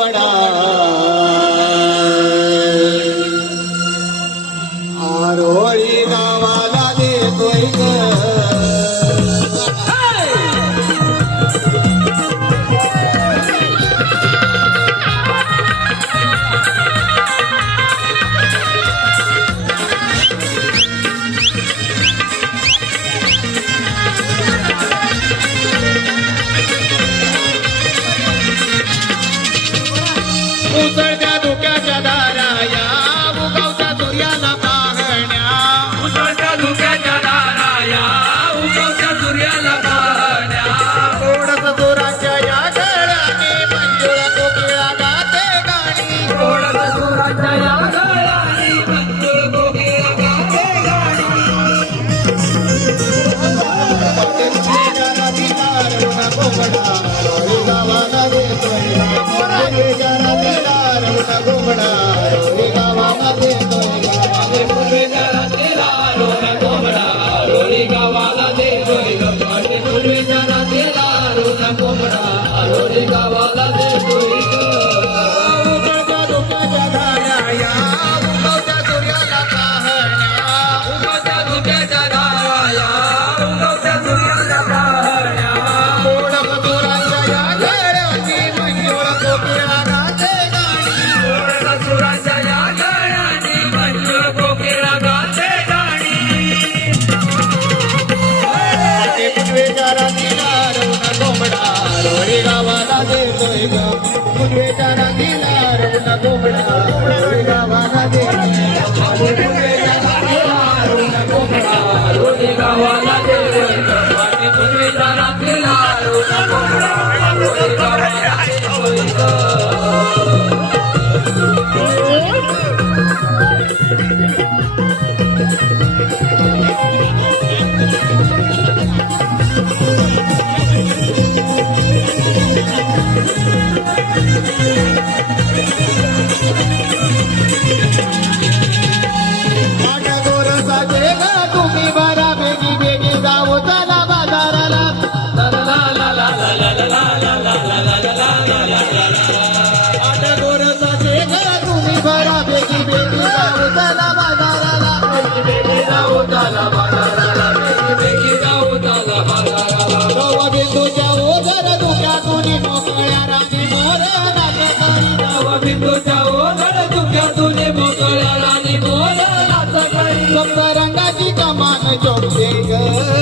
पड़ा सूर्याला पाहण्या. गोडस सुरांच्या या गळ्याने मंजुळा कोकिळा गाते गाणी. गोडस सुरांच्या या दे लोएगा मुझे तारा गीला रोना गोबड़ा रोएगा वाला दे मुझे तारा गीला रोना गोबड़ा रोएगा वाला दे मुझे तारा गीला रोना गोबड़ा रोएगा वाला दे चौके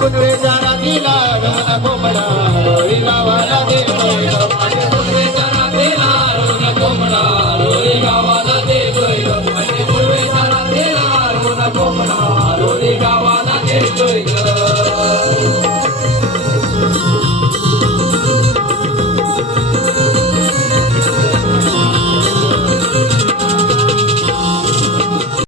कुंडळे जाणा दिला गमना कोपडा विवाहाला देवा